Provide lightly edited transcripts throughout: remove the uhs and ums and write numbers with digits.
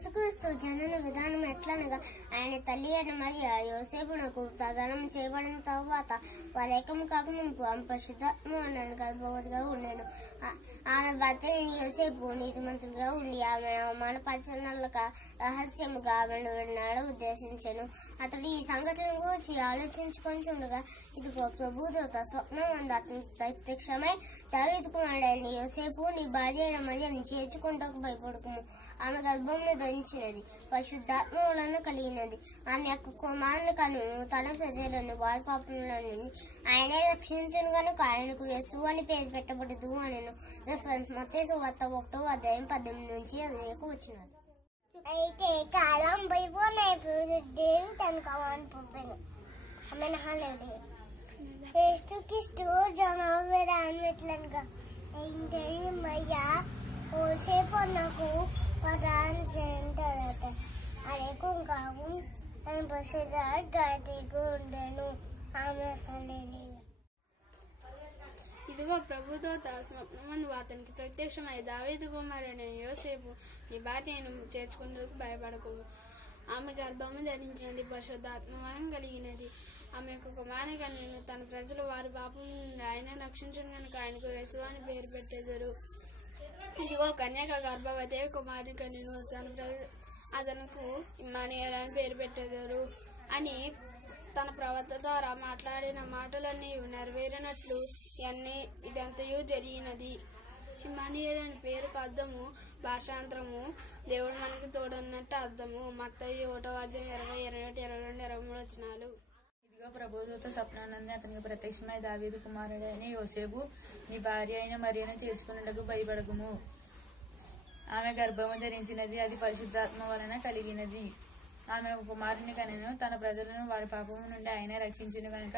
యేసుక్రీస్తు జనన విధానం ఎట్లనగా ఆయన తల్లి అయిన మరియ యోసేపునకు ప్రదానం చేయబడిన తర్వాత వారి ఏకము కాకముందు ఆమె పరిశుద్ధాత్మ గర్భవతిగా ఉండేను. ఆమె భర్త యోసేపు నీతిమంతుడిగా ఉండి ఆమె అవమానపరచనక రహస్యముగా ఆమెను విన్నాడు ఉద్దేశించాను. అతడు ఈ సంగతిని గురించి ఆలోచించుకొని ఉండగా ఇదిగో ప్రభుదూత స్వప్నం అందు అతనికి ప్రత్యక్షమై దావీదు కుమారుడైన యోసేపు నీ భార్య అయిన మరియను చేర్చుకుంటకు భయపడకుము. ఆమె గర్భమును ధరించినది, పరిశుద్ధాత్మ వలన కలిగినది. ఆమె యొక్క కుమారుని కనును తన ప్రజలను వారి పాపముల నుండి ఆయనే రక్షించును గనుక ఆయనకు యేసు అని పేరు పెట్టబడదు అనెను. మత్తయి సువార్త 1వ అధ్యాయం 18 నుంచి 20 వచ్చినారు. అయితే కాలం పోయిపోయినాయి దేవుడు తన కావాలని పంపాను. ఆమె నహాలేదు యేసుక్రీస్తు జనవిధానగా ఏంటి మయ్యా యోసేపు నాకు ప్రదానం చేయడం తర్వాత అదే కావు ఆయన పరిశుద్ధాత్మగా ఉండేను. ఆమె హల్లెలూయా. ఇదిగో ప్రభుదూత స్వప్నమందు అతనికి ప్రత్యక్షమై దావీదు కుమారుడైన యోసేపు నీ భార్యను చేర్చుకునేందుకు భయపడకు. ఆమె గర్భము ధరించినది, పరిశుద్ధాత్మ వలన కలిగినది. ఆమె యొక్క కుమారుని కన్యను తన ప్రజలు వారి పాపం నుండి ఆయన రక్షించను కనుక ఆయనకు యేసు అని పేరు పెట్టెదరు. ఇదిగో కన్యక గర్భవతి కుమారుని కన్యను అతనుకు ఇమ్మానుయేలు అని పేరు పెట్టెదరు అని తన ప్రవక్త ద్వారా మాట్లాడిన మాటలన్నీ నెరవేరినట్లు ఇదంతయు జరిగినది. ఇమ్మానుయేలు అనే పేరుకు అర్థము భాషాంతరము దేవుడు మనకి తోడన్నట్టు అర్థము. మత్తయి 1వ అధ్యాయం 20, 21, 22, 23 వచనాలు. ఇదిగో ప్రభుదూత స్వప్నానంది అతనికి ప్రత్యక్షమై దావీదు కుమారుడైన యోసేపు నీ భార్య అయిన మరియను చేర్చుకున్నటకు భయపడకుము. ఆమె గర్భము ధరించినది, అది పరిశుద్ధాత్మ వలన కలిగినది. ఆమె కుమారుని కనెను తన ప్రజలను వారి పాపము నుండి ఆయన రక్షించును గనుక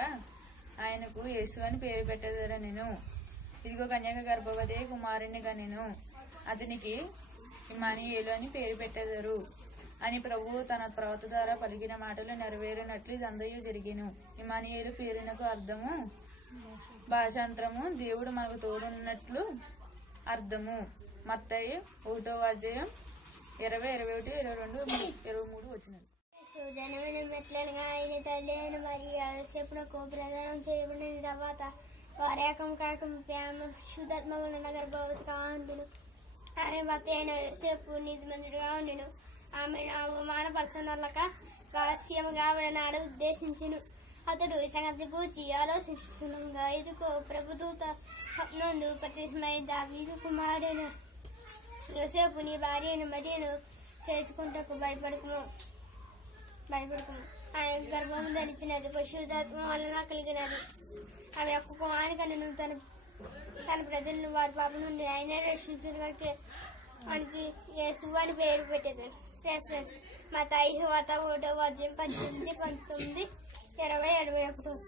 ఆయనకు యేసు అని పేరు పెట్టెదరనెను. ఇదిగో కన్యక గర్భవతి కుమారుని కనెను అతనికి ఇమ్మానుయేలు అని పేరు పెట్టెదరు అని ప్రభువు తన ప్రవక్త ద్వారా పలికిన మాటలు నెరవేరినట్లు ఇదంతయు జరిగెను. ఇమ్మానుయేలు పేరునకు అర్థము భాషాంతరము దేవుడు మనకు తోడున్నట్లు అర్థము. మత్తయి 1వ అధ్యాయం 20, 21, 22, 23 వచ్చినాయి. జనవినట్లుగా ఆయన తల్లి అయిన మరియ యోసేపునకు ప్రదానం చేయబడిన తర్వాత వారి ఏకం కాకం శుద్ధాత్మ వలన గర్భవతిగా ఉండును. ఆమె భర్త అయిన యోసేపు నీతిమంతుడిగా ఉండును. ఆమెను అవమానపరచనొల్లక రహస్యముగా విననాడు ఉద్దేశించును. అతడు ఈ సంగతి గూర్చి ఆలోచిస్తుండగా ఇదిగో ప్రభుదూత స్వప్నందు ప్రత్యక్షమై దావీదు కుమారుడైన యోసేపు నీ భార్య అయిన మరియను చేర్చుకుంటకు భయపడకుము. ఆయన గర్భము ధరించినది, పరిశుద్ధాత్మ వలన కలిగినది. ఆమె యొక్క కుమారుని కన్యను తన ప్రజలను వారి పాపం నుండి ఆయన రక్షించును కనుక ఆయనకి యేసు అని పేరు పెట్టేది. రెఫరెన్స్ మత్తయి 1వ అధ్యాయం 18, 19, 20, 21.